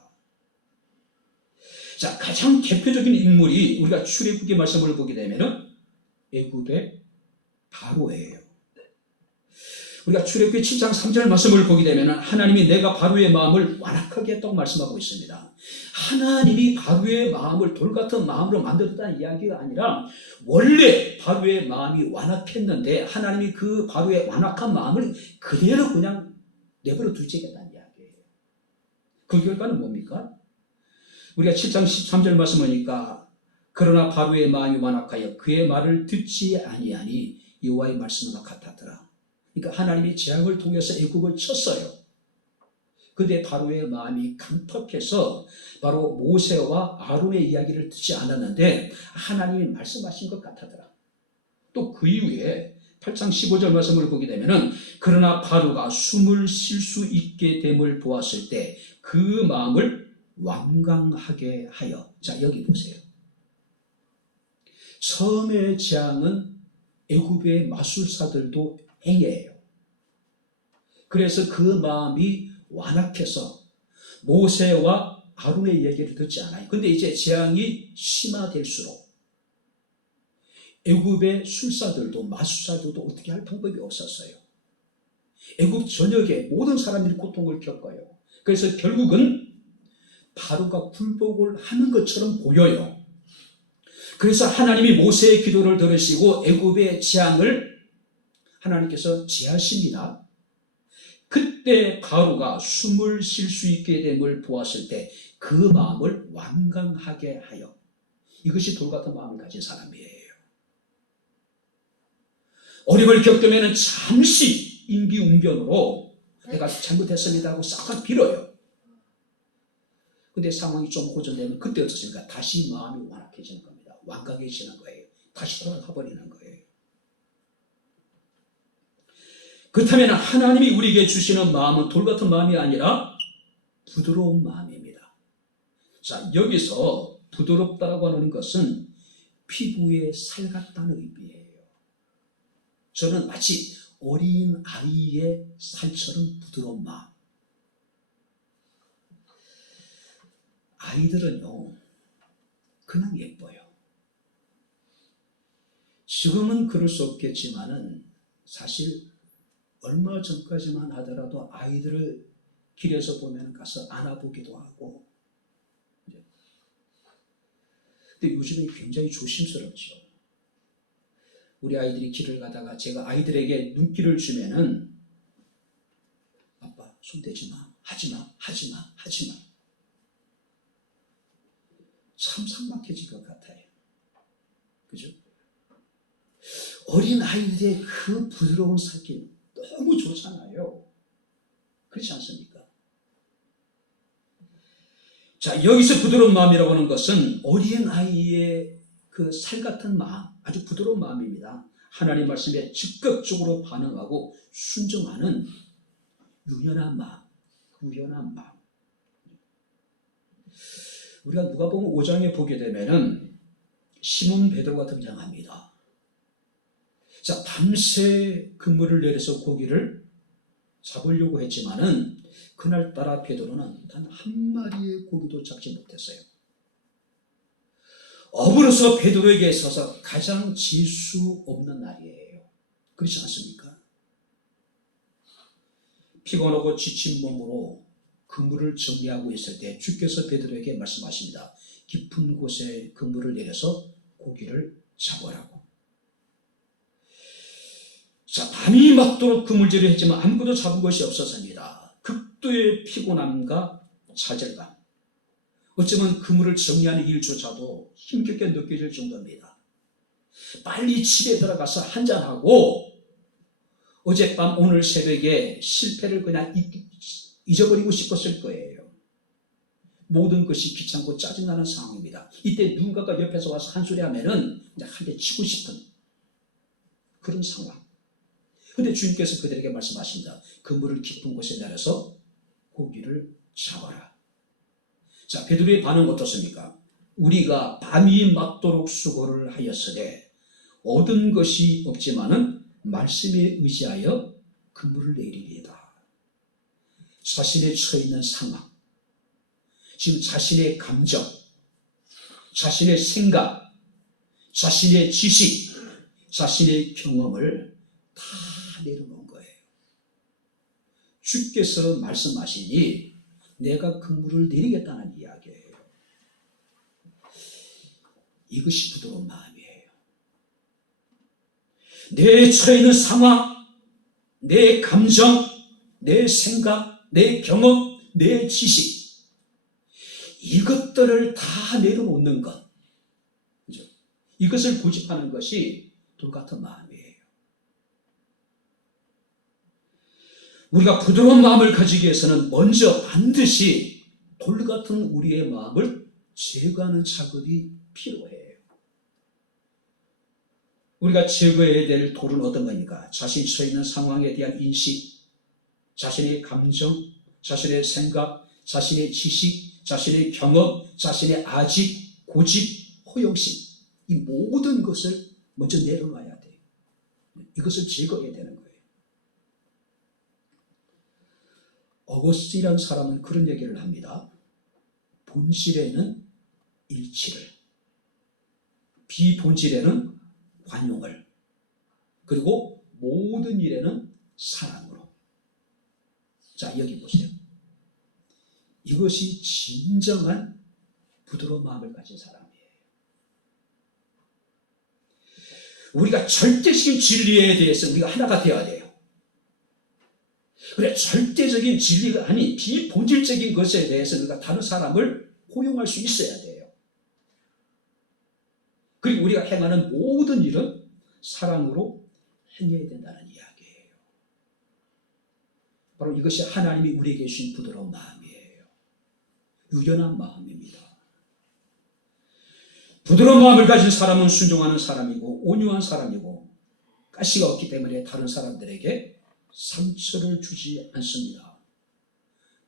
자, 가장 대표적인 인물이 우리가 출애굽기 말씀을 보게 되면은 애굽의 바로예요. 우리가 출애굽기 7장 3절 말씀을 보게 되면은 하나님이 내가 바로의 마음을 완악하게 했다고 말씀하고 있습니다. 하나님이 바로의 마음을 돌 같은 마음으로 만들었다는 이야기가 아니라 원래 바로의 마음이 완악했는데 하나님이 그 바로의 완악한 마음을 그대로 그냥 내버려 두시겠다는 이야기예요. 그 결과는 뭡니까? 우리가 7장 13절 말씀하니까 그러나 바로의 마음이 완악하여 그의 말을 듣지 아니하니 여호와의 말씀과 같았더라. 그러니까 하나님이 재앙을 통해서 애굽을 쳤어요. 그런데 바로의 마음이 강팍해서 바로 모세와 아론의 이야기를 듣지 않았는데 하나님이 말씀하신 것 같았더라. 또 그 이후에 8장 15절 말씀을 보게 되면은 그러나 바로가 숨을 쉴 수 있게 됨을 보았을 때 그 마음을 완강하게 하여. 자, 여기 보세요. 처음의 재앙은 애굽의 마술사들도 행해요. 그래서 그 마음이 완악해서 모세와 아론의 얘기를 듣지 않아요. 근데 이제 재앙이 심화될수록 애굽의 술사들도 마술사들도 어떻게 할 방법이 없었어요. 애굽 전역에 모든 사람들이 고통을 겪어요. 그래서 결국은 바로가 굴복을 하는 것처럼 보여요. 그래서 하나님이 모세의 기도를 들으시고 애굽의 재앙을 하나님께서 제하십니다. 그때 바로가 숨을 쉴 수 있게 됨을 보았을 때 그 마음을 완강하게 하여. 이것이 돌같은 마음을 가진 사람이에요. 어려움을 겪으면 잠시 임기응변으로 내가 잘못했습니다 하고 싹 빌어요. 근데 상황이 좀 호전되면 그때 어떻습니까? 다시 마음이 완악해지는 겁니다. 완강해지는 거예요. 다시 돌아가 버리는 거예요. 그렇다면 하나님이 우리에게 주시는 마음은 돌같은 마음이 아니라 부드러운 마음입니다. 자, 여기서 부드럽다고 하는 것은 피부에 살 같다는 의미예요. 저는 마치 어린 아이의 살처럼 부드러운 마음. 아이들은요, 그냥 예뻐요. 지금은 그럴 수 없겠지만은 사실 얼마 전까지만 하더라도 아이들을 길에서 보면 가서 안아보기도 하고. 근데 요즘에 굉장히 조심스럽죠. 우리 아이들이 길을 가다가 제가 아이들에게 눈길을 주면은 아빠 손대지 마, 하지 마, 하지 마, 하지 마. 참 삭막해질 것 같아요. 그죠? 어린 아이들의 그 부드러운 살길 너무 좋잖아요. 그렇지 않습니까? 자, 여기서 부드러운 마음이라고 하는 것은 어린 아이의 그 살 같은 마음, 아주 부드러운 마음입니다. 하나님 말씀에 적극적으로 반응하고 순종하는 유연한 마음, 유연한 마음. 우리가 누가복음 5장에 보게 되면은 시몬 베드로가 등장합니다. 자, 밤새 그물을 내려서 고기를 잡으려고 했지만은 그날따라 베드로는 단 한 마리의 고기도 잡지 못했어요. 어부로서 베드로에게 있어서 가장 질 수 없는 날이에요. 그렇지 않습니까? 피곤하고 지친 몸으로 그물을 정리하고 있을 때 주께서 베드로에게 말씀하십니다. 깊은 곳에 그물을 내려서 고기를 잡으라고. 자, 밤이 맞도록 그물질을 했지만 아무것도 잡은 것이 없었습니다. 극도의 피곤함과 좌절감, 어쩌면 그물을 정리하는 일조차도 힘겹게 느껴질 정도입니다. 빨리 집에 들어가서 한잔하고 어젯밤 오늘 새벽에 실패를 그냥 잊어버리고 싶었을 거예요. 모든 것이 귀찮고 짜증나는 상황입니다. 이때 누군가가 옆에서 와서 한 소리 하면은 그냥 한 대 치고 싶은 그런 상황. 그런데 주님께서 그들에게 말씀하십니다. 그물을 깊은 곳에 내려서 고기를 잡아라. 자, 베드로의 반응은 어떻습니까? 우리가 밤이 맞도록 수고를 하였으되 얻은 것이 없지만은 말씀에 의지하여 그물을 내리리이다. 자신의 처해 있는 상황, 지금 자신의 감정, 자신의 생각, 자신의 지식, 자신의 경험을 다 내려놓은 거예요. 주께서 말씀하시니 내가 그물을 내리겠다는 이야기예요. 이것이 부드러운 마음이에요. 내 처해 있는 상황, 내 감정, 내 생각, 내 경험, 내 지식, 이것들을 다 내려놓는 것, 그죠? 이것을 고집하는 것이 돌같은 마음이에요. 우리가 부드러운 마음을 가지기 위해서는 먼저 반드시 돌같은 우리의 마음을 제거하는 작업이 필요해요. 우리가 제거해야 될 돌은 어떤 겁니까? 자신이 처해 있는 상황에 대한 인식, 자신의 감정, 자신의 생각, 자신의 지식, 자신의 경험, 자신의 아직, 고집, 허영심, 이 모든 것을 먼저 내려놔야 돼요. 이것을 제거해야 되는 거예요. 어거스틴이라는 사람은 그런 얘기를 합니다. 본질에는 일치를, 비본질에는 관용을, 그리고 모든 일에는 사랑으로. 자, 여기 보세요. 이것이 진정한 부드러운 마음을 가진 사람이에요. 우리가 절대적인 진리에 대해서 우리가 하나가 되어야 돼요. 그래, 절대적인 진리가 아닌 비본질적인 것에 대해서 우리가 다른 사람을 포용할 수 있어야 돼요. 그리고 우리가 행하는 모든 일은 사랑으로 행해야 된다는 이야기예요. 바로 이것이 하나님이 우리에게 주신 부드러운 마음이에요. 유연한 마음입니다. 부드러운 마음을 가진 사람은 순종하는 사람이고 온유한 사람이고 가시가 없기 때문에 다른 사람들에게 상처를 주지 않습니다.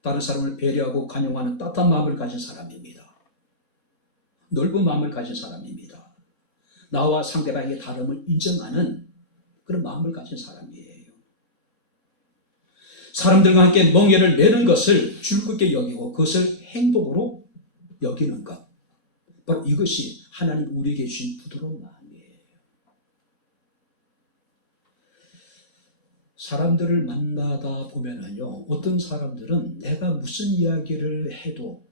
다른 사람을 배려하고 관용하는 따뜻한 마음을 가진 사람입니다. 넓은 마음을 가진 사람입니다. 나와 상대방의 다름을 인정하는 그런 마음을 가진 사람이에요. 사람들과 함께 멍에를 매는 것을 즐겁게 여기고 그것을 행복으로 여기는 것, 바로 이것이 하나님 우리에게 주신 부드러운 마음이에요. 사람들을 만나다 보면은요, 어떤 사람들은 내가 무슨 이야기를 해도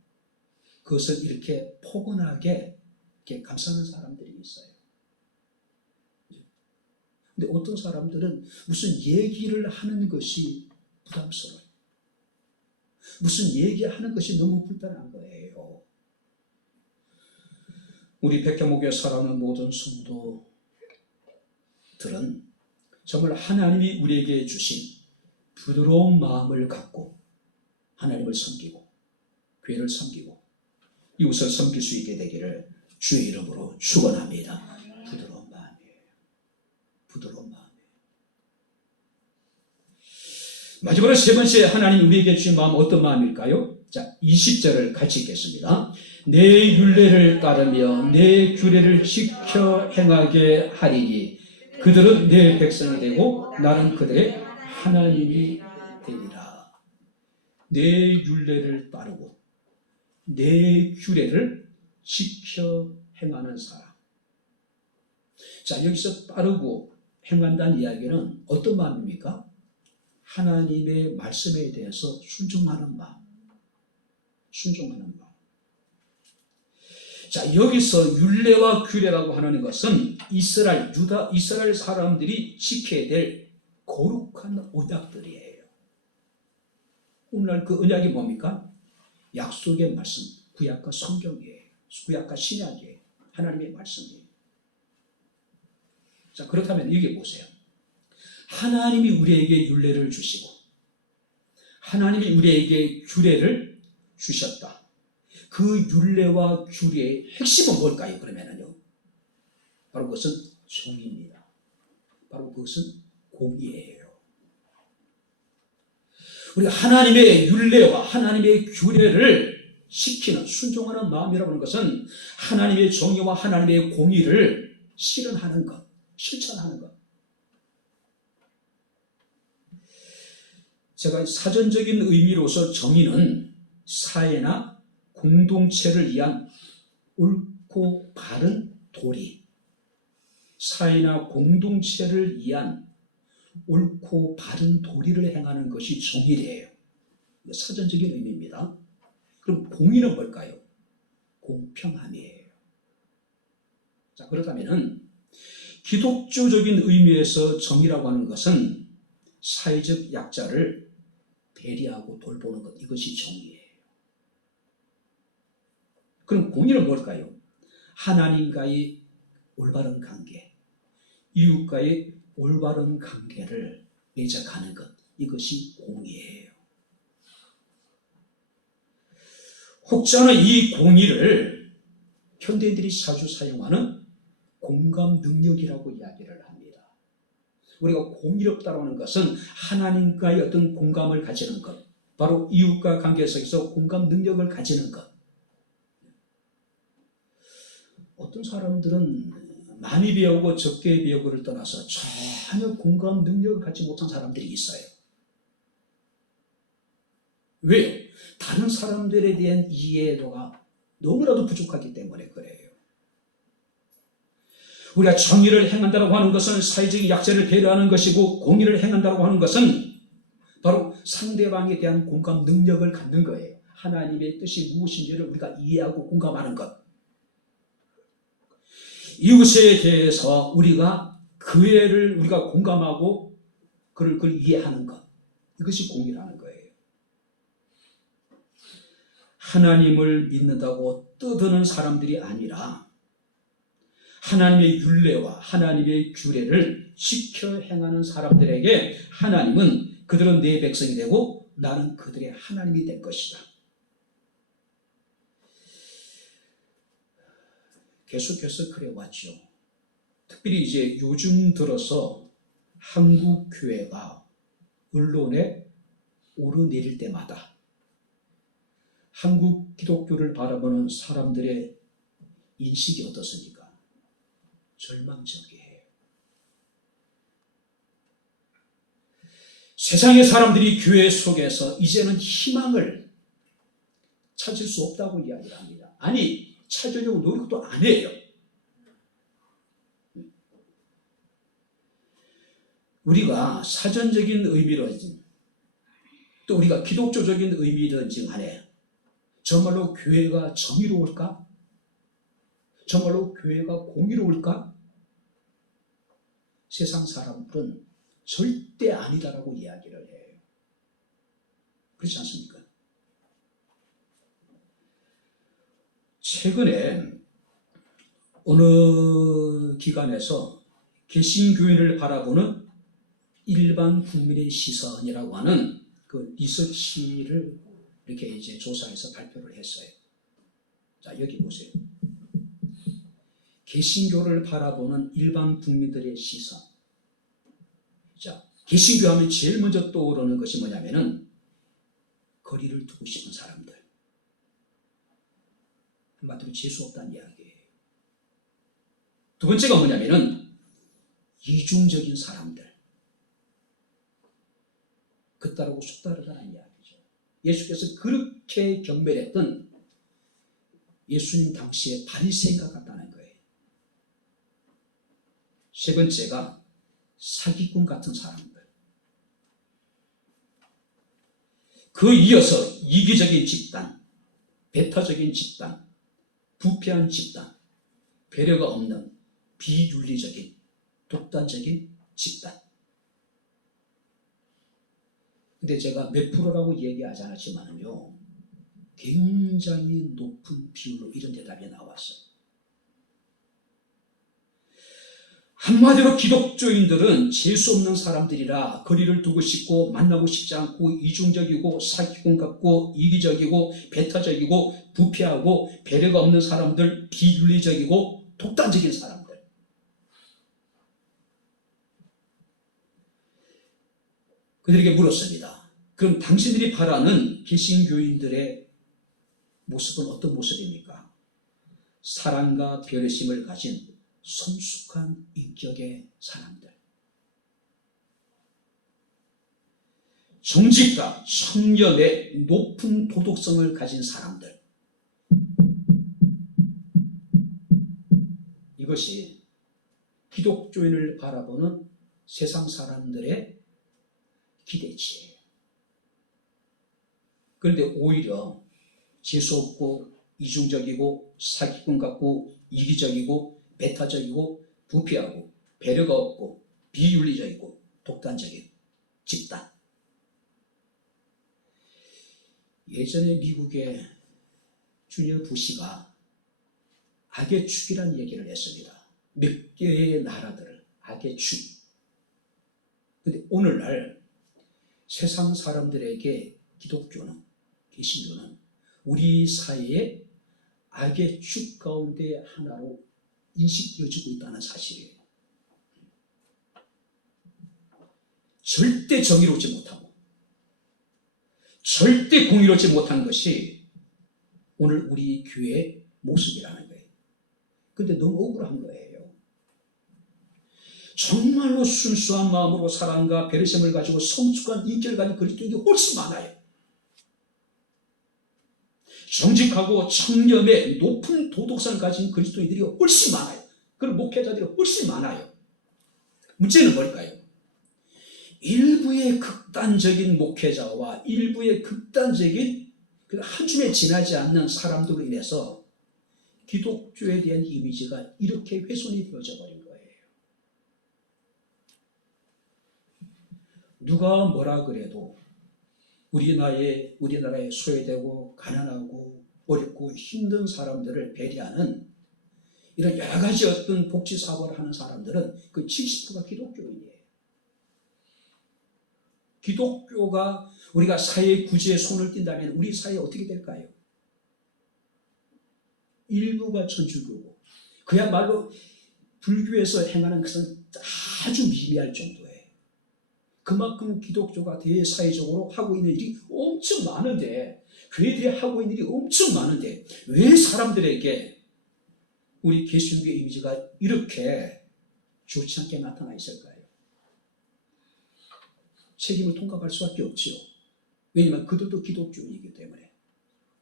그것을 이렇게 포근하게 이렇게 감싸는 사람들이 있어요. 근데 어떤 사람들은 무슨 얘기를 하는 것이 부담스러워요. 무슨 얘기하는 것이 너무 불편한 거예요. 우리 백향목에 살아가는 모든 성도들은 정말 하나님이 우리에게 주신 부드러운 마음을 갖고 하나님을 섬기고 교회를 섬기고 이웃을 섬길 수 있게 되기를 주의 이름으로 축원합니다. 부드러운 마음이에요. 부드러운 마음이에요. 마지막으로 세 번째 하나님 우리에게 주신 마음은 어떤 마음일까요? 자, 20절을 같이 읽겠습니다. 내 율례를 따르며 내 규례를 지켜 행하게 하리니 그들은 내 백성이 되고 나는 그들의 하나님이 되리라. 내 율례를 따르고 내 규례를 지켜 행하는 사람. 자, 여기서 따르고 행한다는 이야기는 어떤 마음입니까? 하나님의 말씀에 대해서 순종하는 마음. 순종하는 말. 자, 여기서 율례와 규례라고 하는 것은 이스라엘 사람들이 지켜야 될 거룩한 언약들이에요. 오늘날 그 언약이 뭡니까? 약속의 말씀, 구약과 성경이에요. 구약과 신약이에요. 하나님의 말씀이에요. 자, 그렇다면 여기 보세요. 하나님이 우리에게 율례를 주시고 하나님이 우리에게 규례를 주셨다. 그 율례와 규례의 핵심은 뭘까요? 그러면은요, 바로 그것은 정의입니다. 바로 그것은 공의예요. 우리가 하나님의 율례와 하나님의 규례를 지키는, 순종하는 마음이라고 하는 것은 하나님의 정의와 하나님의 공의를 실현하는 것, 실천하는 것. 제가 사전적인 의미로서 정의는 사회나 공동체를 위한 옳고 바른 도리, 사회나 공동체를 위한 옳고 바른 도리를 행하는 것이 정의래요. 사전적인 의미입니다. 그럼 공의는 뭘까요? 공평함이에요. 자, 그렇다면 기독교적인 의미에서 정의라고 하는 것은 사회적 약자를 배려하고 돌보는 것, 이것이 정의예요. 그럼 공의는 뭘까요? 하나님과의 올바른 관계, 이웃과의 올바른 관계를 맺어가는 것, 이것이 공의예요. 혹자는 이 공의를 현대인들이 자주 사용하는 공감 능력이라고 이야기를 합니다. 우리가 공의롭다고 하는 것은 하나님과의 어떤 공감을 가지는 것, 바로 이웃과 관계 속에서 공감 능력을 가지는 것. 어떤 사람들은 많이 배우고 적게 배우고를 떠나서 전혀 공감 능력을 갖지 못한 사람들이 있어요. 왜요? 다른 사람들에 대한 이해도가 너무나도 부족하기 때문에 그래요. 우리가 정의를 행한다고 하는 것은 사회적인 약자를 배려하는 것이고, 공의를 행한다고 하는 것은 바로 상대방에 대한 공감 능력을 갖는 거예요. 하나님의 뜻이 무엇인지를 우리가 이해하고 공감하는 것. 이웃에 대해서 우리가 우리가 공감하고 그걸 이해하는 것. 이것이 공의라는 거예요. 하나님을 믿는다고 떠드는 사람들이 아니라 하나님의 율례와 하나님의 규례를 지켜 행하는 사람들에게 하나님은 그들은 내 백성이 되고 나는 그들의 하나님이 될 것이다. 계속해서 그래왔죠. 특별히 이제 요즘 들어서 한국 교회가 언론에 오르내릴 때마다 한국 기독교를 바라보는 사람들의 인식이 어떻습니까? 절망적이에요. 세상의 사람들이 교회 속에서 이제는 희망을 찾을 수 없다고 이야기를 합니다. 아니, 찾으려고 노력도 안 해요. 우리가 사전적인 의미로든 또 우리가 기독교적인 의미든지 간에 정말로 교회가 정의로울까? 정말로 교회가 공의로울까? 세상 사람들은 절대 아니다라고 이야기를 해요. 그렇지 않습니까? 최근에 어느 기관에서 개신교회를 바라보는 일반 국민의 시선이라고 하는 그 리서치를 이렇게 이제 조사해서 발표를 했어요. 자, 여기 보세요. 개신교를 바라보는 일반 국민들의 시선. 자, 개신교 하면 제일 먼저 떠오르는 것이 뭐냐면은 거리를 두고 싶은 사람들. 한마디로 재수 없다는 이야기예요. 두 번째가 뭐냐면은 이중적인 사람들. 그따르고 속따르다는 이야기죠. 예수께서 그렇게 경멸했던 예수님 당시의 바리새인과 같다는 거예요. 세 번째가 사기꾼 같은 사람들. 그 이어서 이기적인 집단, 배타적인 집단, 부패한 집단, 배려가 없는 비윤리적인 독단적인 집단. 근데 제가 몇 프로라고 얘기하지 않았지만요, 굉장히 높은 비율로 이런 대답이 나왔어요. 한마디로 기독교인들은 재수 없는 사람들이라 거리를 두고 싶고 만나고 싶지 않고 이중적이고 사기꾼 같고 이기적이고 배타적이고 부패하고 배려가 없는 사람들, 비윤리적이고 독단적인 사람들. 그들에게 물었습니다. 그럼 당신들이 바라는 개신교인들의 모습은 어떤 모습입니까? 사랑과 배려심을 가진 성숙한 인격의 사람들, 정직과 청렴의 높은 도덕성을 가진 사람들. 이것이 기독교인을 바라보는 세상 사람들의 기대치예요. 그런데 오히려 재수없고 이중적이고 사기꾼 같고 이기적이고 배타적이고 부패하고 배려가 없고 비윤리적이고 독단적인 집단. 예전에 미국의 주니어 부시가 악의 축이라는 얘기를 했습니다. 몇 개의 나라들을 악의 축. 그런데 오늘날 세상 사람들에게 기독교는, 개신교는 우리 사회의 악의 축 가운데 하나로 인식되어지고 있다는 사실이에요. 절대 정의롭지 못하고 절대 공의롭지 못한 것이 오늘 우리 교회의 모습이라는 거예요. 근데 너무 억울한 거예요. 정말로 순수한 마음으로 사랑과 배려심을 가지고 성숙한 인격을 가진 그리스도인이 훨씬 많아요. 정직하고 청렴의 높은 도덕성을 가진 그리스도인들이 훨씬 많아요. 그런 목회자들이 훨씬 많아요. 문제는 뭘까요? 일부의 극단적인 목회자와 일부의 극단적인 한 줌에 지나지 않는 사람들로 인해서 기독교에 대한 이미지가 이렇게 훼손이 되어져 버린 거예요. 누가 뭐라 그래도 우리나라에 소외되고 가난하고 어렵고 힘든 사람들을 배려하는 이런 여러 가지 어떤 복지 사업을 하는 사람들은 그 70%가 기독교인이에요. 기독교가 우리가 사회 구제에 손을 띈다면 우리 사회 어떻게 될까요? 일부가 천주교고 그야말로 불교에서 행하는 것은 아주 미미할 정도예요. 그만큼 기독교가 대사회적으로 하고 있는 일이 엄청 많은데, 교회들이 하고 있는 일이 엄청 많은데 왜 사람들에게 우리 개신교의 이미지가 이렇게 좋지 않게 나타나 있을까요? 책임을 통감할 수밖에 없지요. 왜냐하면 그들도 기독교인이기 때문에,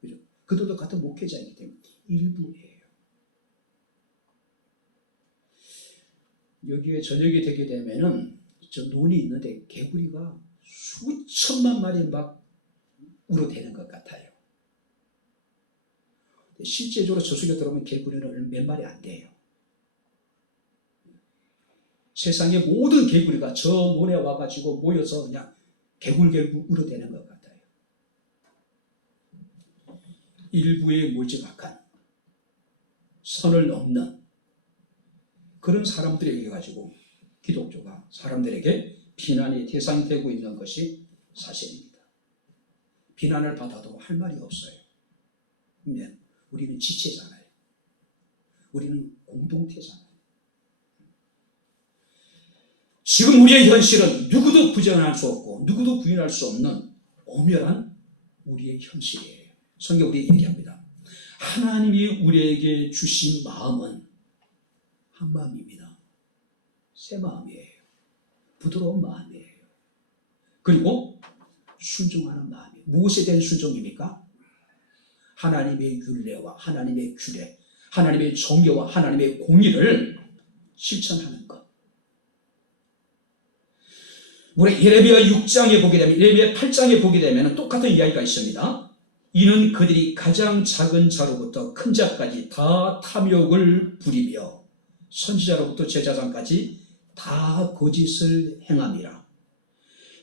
그죠? 그들도 같은 목회자이기 때문에 일부예요. 여기에 저녁이 되게 되면은 저 논이 있는데 개구리가 수천만 마리 막 우러대는 것 같아요. 실제적으로 저속에 들어오면 개구리는 몇 마리 안 돼요. 세상의 모든 개구리가 저 논에 와가지고 모여서 그냥 개굴개굴 우러대는 것 같아요. 일부의 몰지각한 선을 넘는 그런 사람들에게 가지고 기독교가 사람들에게 비난의 대상이 되고 있는 것이 사실입니다. 비난을 받아도 할 말이 없어요. 왜냐하면 우리는 지체잖아요. 우리는 공동체잖아요. 지금 우리의 현실은 누구도 부정할 수 없고 누구도 부인할 수 없는 오멸한 우리의 현실이에요. 성경 우리에게 얘기합니다. 하나님이 우리에게 주신 마음은 한 마음입니다. 새 마음이에요. 부드러운 마음이에요. 그리고 순종하는 마음이에요. 무엇에 대한 순종입니까? 하나님의 율례와 하나님의 규례, 하나님의 정의와 하나님의 공의를 실천하는 것. 우리 예레미야 6장에 보게 되면, 예레미야 8장에 보게 되면 똑같은 이야기가 있습니다. 이는 그들이 가장 작은 자로부터 큰 자까지 다 탐욕을 부리며 선지자로부터 제사장까지 다 거짓을 행함이라.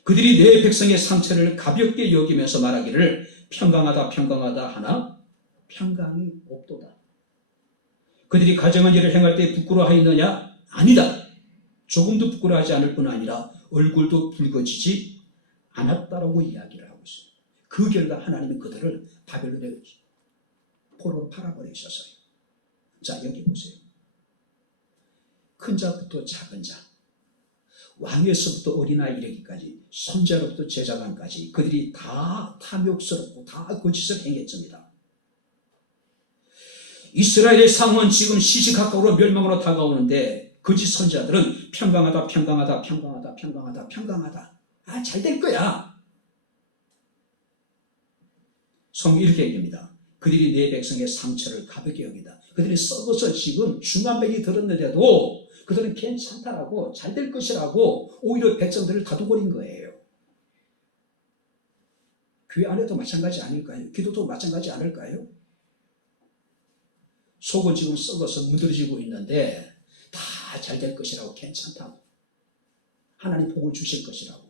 그들이 내 백성의 상처를 가볍게 여기면서 말하기를 평강하다 평강하다 하나 평강이 없도다. 그들이 가정한 일을 행할 때 부끄러워하였느냐? 아니다. 조금도 부끄러워하지 않을 뿐 아니라 얼굴도 붉어지지 않았다라고 이야기를 하고 있습니다. 그 결과 하나님은 그들을 바벨론의 포로로 팔아버리셨어요. 자, 여기 보세요. 큰 자부터 작은 자, 왕에서부터 어린아이 이르기까지, 선지자로부터 제사장까지 그들이 다 탐욕스럽고 다 거짓을 행했습니다. 이스라엘의 상황은 지금 시시각각으로 멸망으로 다가오는데 거짓 선지자들은 평강하다 평강하다 평강하다 평강하다 평강하다, 아, 잘 될 거야. 성경이 이렇게 얘기합니다. 그들이 내 백성의 상처를 가볍게 여기다. 그들이 썩어서 지금 중한병이 들었는데도 그들은 괜찮다라고, 잘 될 것이라고 오히려 백성들을 다독거린 거예요. 교회 안에도 마찬가지 아닐까요? 기도도 마찬가지 않을까요? 속은 지금 썩어서 무드러지고 있는데 다 잘 될 것이라고, 괜찮다고, 하나님 복을 주실 것이라고.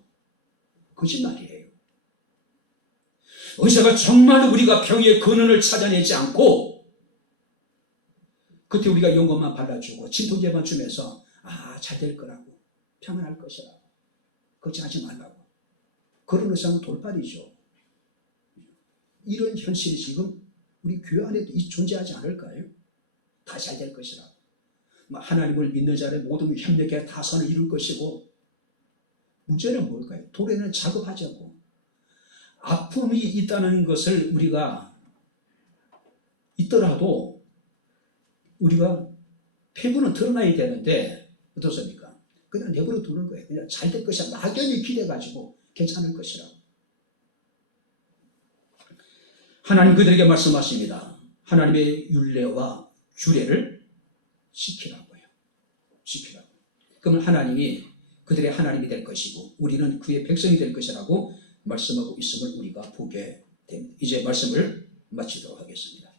거짓말이에요. 의사가 정말 우리가 병의 근원을 찾아내지 않고 그때 우리가 연고만 발라주고 진통제만 주면서 아, 잘 될 거라고, 평안할 것이라고, 걱정하지 말라고, 그런 의사는 돌팔이죠. 이런 현실이 지금 우리 교회 안에도 존재하지 않을까요? 다 잘 될 것이라고, 하나님을 믿는 자를 모든 협력해 다선을 이룰 것이고. 문제는 뭘까요? 도래는 작업하자고. 아픔이 있다는 것을 우리가 있더라도 우리가 폐부는 드러나야 되는데 어떻습니까? 그냥 내버려 두는 거예요. 그냥 잘 될 것이야, 막연히 기대가지고 괜찮을 것이라고. 하나님 그들에게 말씀하십니다. 하나님의 율례와 규례를 지키라고요. 지키라고. 그러면 하나님이 그들의 하나님이 될 것이고 우리는 그의 백성이 될 것이라고 말씀하고 있음을 우리가 보게 됩니다. 이제 말씀을 마치도록 하겠습니다.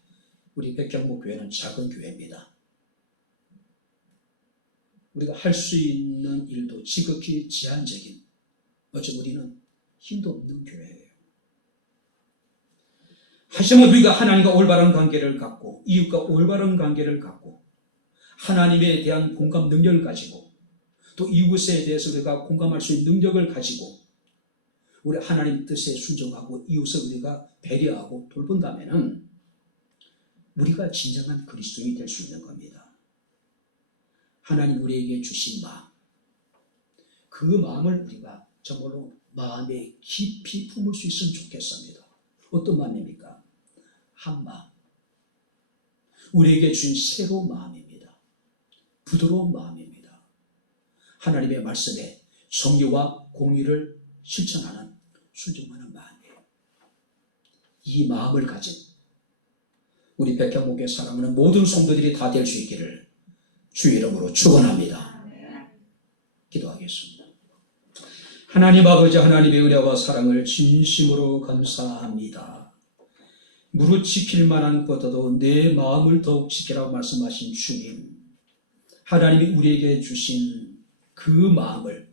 우리 백향목 교회는 작은 교회입니다. 우리가 할 수 있는 일도 지극히 제한적인, 어쩌면 우리는 힘도 없는 교회예요. 하지만 우리가 하나님과 올바른 관계를 갖고 이웃과 올바른 관계를 갖고 하나님에 대한 공감 능력을 가지고 또 이웃에 대해서 우리가 공감할 수 있는 능력을 가지고 우리 하나님 뜻에 순종하고 이웃을 우리가 배려하고 돌본다면은 우리가 진정한 그리스도인이 될 수 있는 겁니다. 하나님 우리에게 주신 마음, 그 마음을 우리가 정말로 마음에 깊이 품을 수 있으면 좋겠습니다. 어떤 마음입니까? 한 마음, 우리에게 주신 새로운 마음입니다. 부드러운 마음입니다. 하나님의 말씀에 정의와 공의를 실천하는 순종하는 마음이에요. 이 마음을 가진 우리 백향목의 사랑하는 모든 성도들이 다 될 수 있기를 주의 이름으로 축원합니다. 기도하겠습니다. 하나님 아버지, 하나님의 은혜와 사랑을 진심으로 감사합니다. 무릇 지킬 만한 것보다도 내 마음을 더욱 지키라고 말씀하신 주님, 하나님이 우리에게 주신 그 마음을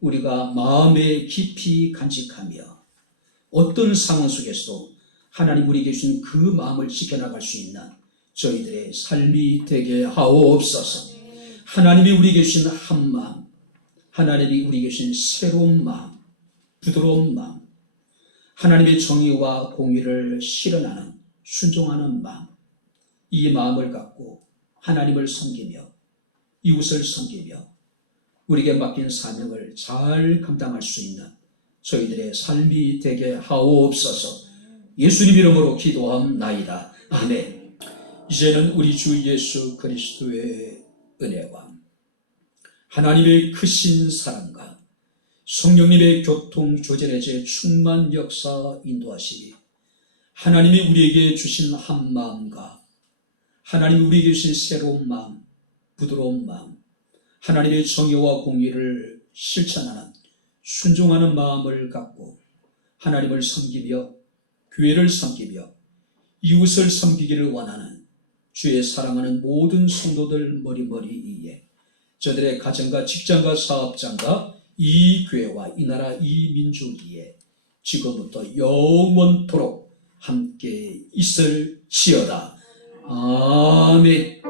우리가 마음에 깊이 간직하며 어떤 상황 속에서도 하나님 우리에게 주신 그 마음을 지켜나갈 수 있는 저희들의 삶이 되게 하옵소서. 하나님이 우리에게 주신 한 마음, 하나님이 우리에게 주신 새로운 마음, 부드러운 마음, 하나님의 정의와 공의를 실현하는 순종하는 마음, 이 마음을 갖고 하나님을 섬기며 이웃을 섬기며 우리에게 맡긴 사명을 잘 감당할 수 있는 저희들의 삶이 되게 하옵소서. 예수님 이름으로 기도함나이다. 아멘. 이제는 우리 주 예수 그리스도의 은혜와 하나님의 크신 사랑과 성령님의 교통 조절의 충만 역사 인도하시니 하나님이 우리에게 주신 한 마음과 하나님이 우리에게 주신 새로운 마음, 부드러운 마음, 하나님의 정의와 공의를 실천하는 순종하는 마음을 갖고 하나님을 섬기며 교회를 섬기며 이웃을 섬기기를 원하는 주의 사랑하는 모든 성도들 머리머리 위에 저들의 가정과 직장과 사업장과 이 교회와 이 나라 이 민족 위에 지금부터 영원토록 함께 있을지어다. 아멘.